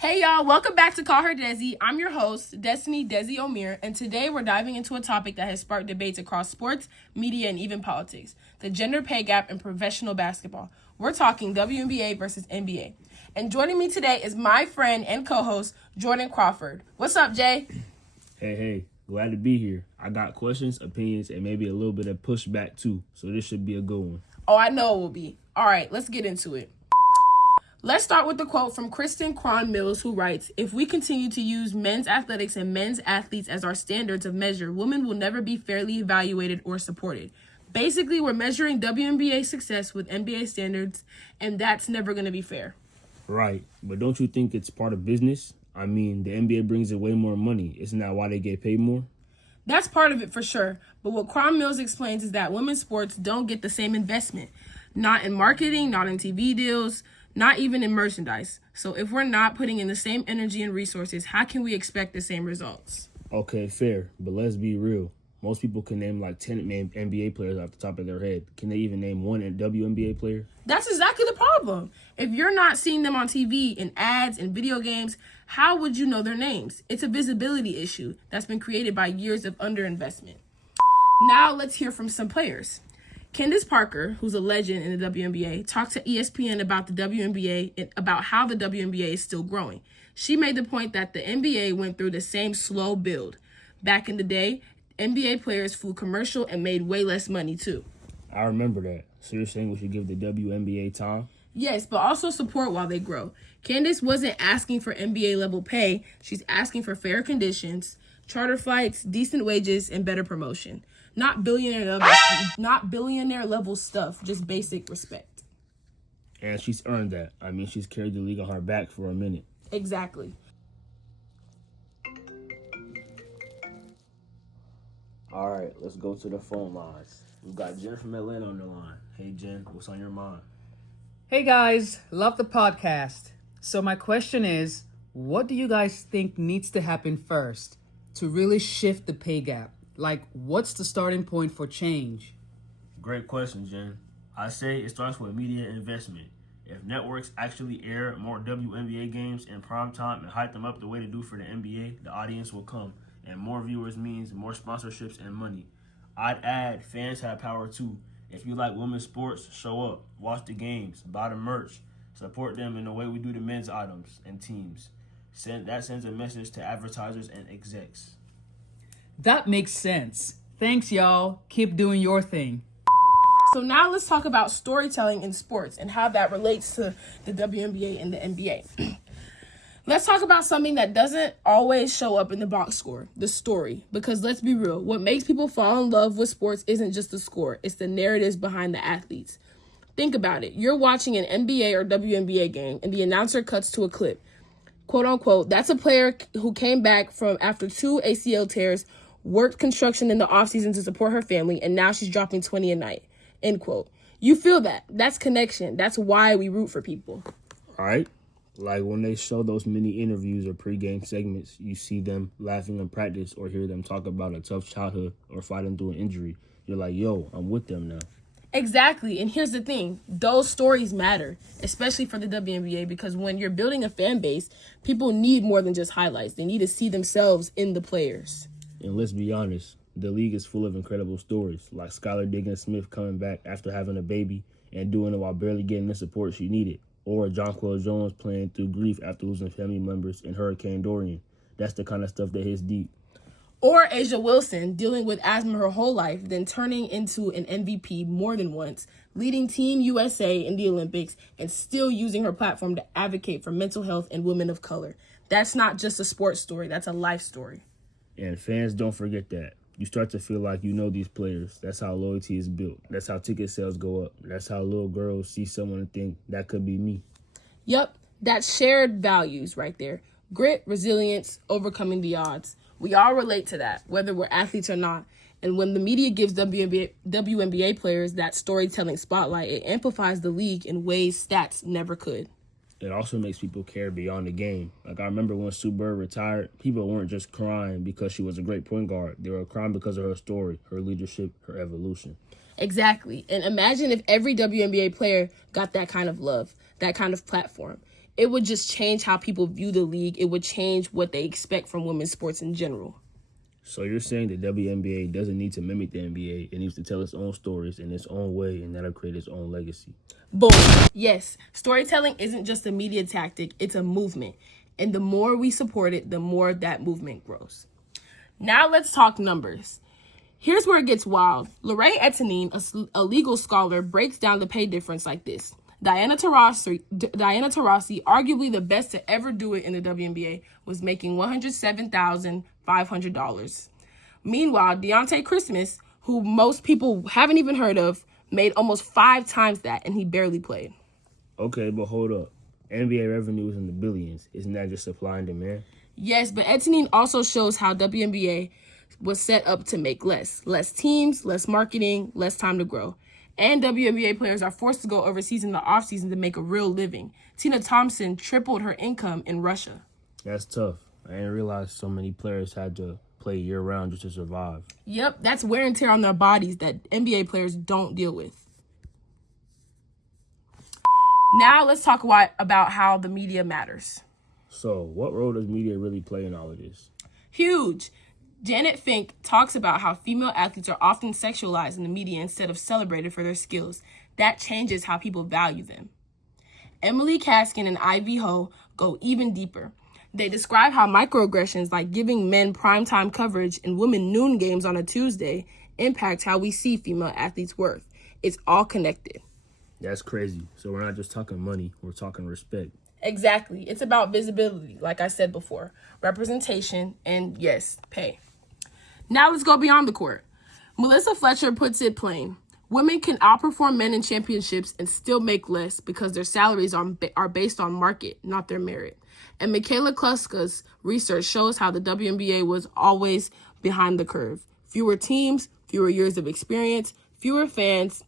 Hey y'all, welcome back to Call Her Dezzy. I'm your host, Dezzy Omir, and today we're diving into a topic that has sparked debates across sports, media, and even politics: the gender pay gap in professional basketball. We're talking WNBA versus NBA. And joining me today is my friend and co-host, Jordan Crawford. What's up, Jay? Hey, glad to be here. I got questions, opinions, and maybe a little bit of pushback too, so this should be a good one. Oh, I know it will be. All right, let's get into it. Let's start with the quote from Kristen Cron Mills, who writes, "If we continue to use men's athletics and men's athletes as our standards of measure, women will never be fairly evaluated or supported." Basically, we're measuring WNBA success with NBA standards, and that's never going to be fair. Right, but don't you think it's part of business? I mean, the NBA brings in way more money. Isn't that why they get paid more? That's part of it for sure, but what Cron Mills explains is that women's sports don't get the same investment. Not in marketing, not in TV deals, not even in merchandise. So if we're not putting in the same energy and resources, how can we expect the same results? Okay, fair, but let's be real. Most people can name like 10 NBA players off the top of their head. Can they even name one WNBA player? That's exactly the problem. If you're not seeing them on TV, in ads, in video games, how would you know their names? It's a visibility issue that's been created by years of underinvestment. Now let's hear from some players. Candace Parker, who's a legend in the WNBA, talked to ESPN about the WNBA and about how the WNBA is still growing. She made the point that the NBA went through the same slow build. Back in the day, NBA players flew commercial and made way less money too. I remember that. So you're saying we should give the WNBA time? Yes, but also support while they grow. Candace wasn't asking for NBA level pay. She's asking for fair conditions, charter flights, decent wages, and better promotion. Not billionaire level stuff, just basic respect. And she's earned that. I mean, she's carried the league on her back for a minute. Exactly. All right, let's go to the phone lines. We've got Jen from Atlanta on the line. Hey, Jen, what's on your mind? Hey guys, love the podcast. So my question is, what do you guys think needs to happen first to really shift the pay gap? Like, what's the starting point for change? Great question, Jen. I say it starts with media investment. If networks actually air more WNBA games in prime time and hype them up the way they do for the NBA, the audience will come. And more viewers means more sponsorships and money. I'd add fans have power too. If you like women's sports, show up, watch the games, buy the merch, support them in the way we do the men's items and teams. That sends a message to advertisers and execs. That makes sense. Thanks, y'all. Keep doing your thing. So now let's talk about storytelling in sports and how that relates to the WNBA and the NBA. Let's talk about something that doesn't always show up in the box score, the story. Because let's be real, what makes people fall in love with sports isn't just the score, it's the narratives behind the athletes. Think about it. You're watching an NBA or WNBA game and the announcer cuts to a clip. Quote unquote, that's a player who came back from after 2 ACL tears, worked construction in the offseason to support her family, and now she's dropping 20 a night. End quote. You feel that. That's connection. That's why we root for people. All right. Like when they show those mini interviews or pregame segments, you see them laughing in practice or hear them talk about a tough childhood or fighting through an injury. You're like, yo, I'm with them now. Exactly. And here's the thing. Those stories matter, especially for the WNBA, because when you're building a fan base, people need more than just highlights. They need to see themselves in the players. And let's be honest, the league is full of incredible stories, like Skylar Diggins-Smith coming back after having a baby and doing it while barely getting the support she needed. Or Jonquel Jones playing through grief after losing family members in Hurricane Dorian. That's the kind of stuff that hits deep. Or Asia Wilson dealing with asthma her whole life, then turning into an MVP more than once, leading Team USA in the Olympics, and still using her platform to advocate for mental health and women of color. That's not just a sports story, that's a life story. And fans don't forget that. You start to feel like you know these players. That's how loyalty is built. That's how ticket sales go up. That's how little girls see someone and think, that could be me. Yep, that's shared values right there. Grit, resilience, overcoming the odds. We all relate to that, whether we're athletes or not. And when the media gives WNBA players that storytelling spotlight, it amplifies the league in ways stats never could. It also makes people care beyond the game. Like I remember when Sue Bird retired, people weren't just crying because she was a great point guard. They were crying because of her story, her leadership, her evolution. Exactly. And imagine if every WNBA player got that kind of love, that kind of platform. it would just change how people view the league. It would change what they expect from women's sports in general. So you're saying the WNBA doesn't need to mimic the NBA. It needs to tell its own stories in its own way, and that'll create its own legacy. Boom. Yes, storytelling isn't just a media tactic. It's a movement. And the more we support it, the more that movement grows. Now let's talk numbers. Here's where it gets wild. Lorraine Etienne, a legal scholar, breaks down the pay difference like this. Diana Taurasi, arguably the best to ever do it in the WNBA, was making $107,500. Meanwhile, Deontay Christmas, who most people haven't even heard of, made almost 5 times that, and he barely played. Okay, but hold up. NBA revenue is in the billions. Isn't that just supply and demand? Yes, but Etienne also shows how WNBA was set up to make less. Less teams, less marketing, less time to grow. And WNBA players are forced to go overseas in the offseason to make a real living. Tina Thompson tripled her income in Russia. That's tough. I didn't realize so many players had to play year-round just to survive. Yep, that's wear and tear on their bodies that NBA players don't deal with. Now let's talk about how the media matters. So, what role does media really play in all of this? Huge. Janet Fink talks about how female athletes are often sexualized in the media instead of celebrated for their skills. That changes how people value them. Emily Kaskin and Ivy Ho go even deeper. They describe how microaggressions like giving men primetime coverage and women noon games on a Tuesday impact how we see female athletes' worth. It's all connected. That's crazy. So we're not just talking money, we're talking respect. Exactly. It's about visibility, like I said before, representation, and yes, pay. Now let's go beyond the court. Melissa Fletcher puts it plain. Women can outperform men in championships and still make less because their salaries are based on market, not their merit. And Michaela Kluska's research shows how the WNBA was always behind the curve. Fewer teams, fewer years of experience, fewer fans,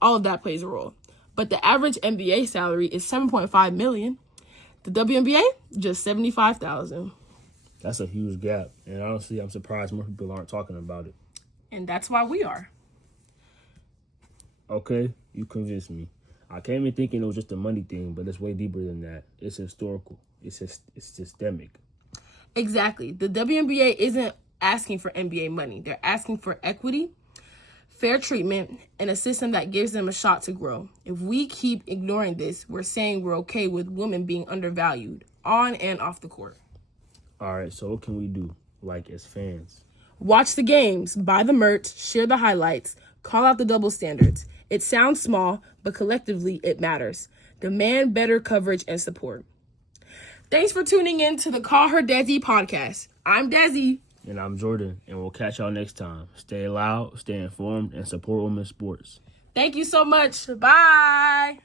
all of that plays a role. But the average NBA salary is $7.5 million. The WNBA, just $75,000. That's a huge gap. And honestly, I'm surprised more people aren't talking about it. And that's why we are. Okay, you convinced me. I came in thinking it was just a money thing, but it's way deeper than that. It's historical. It's systemic. Exactly. The WNBA isn't asking for NBA money. They're asking for equity, fair treatment, and a system that gives them a shot to grow. If we keep ignoring this, we're saying we're okay with women being undervalued on and off the court. All right, so what can we do, like as fans? Watch the games, buy the merch, share the highlights, call out the double standards. It sounds small, but collectively it matters. Demand better coverage and support. Thanks for tuning in to the Call Her Dezzy podcast. I'm Dezzy. And I'm Jordan, and we'll catch y'all next time. Stay loud, stay informed, and support women's sports. Thank you so much. Bye.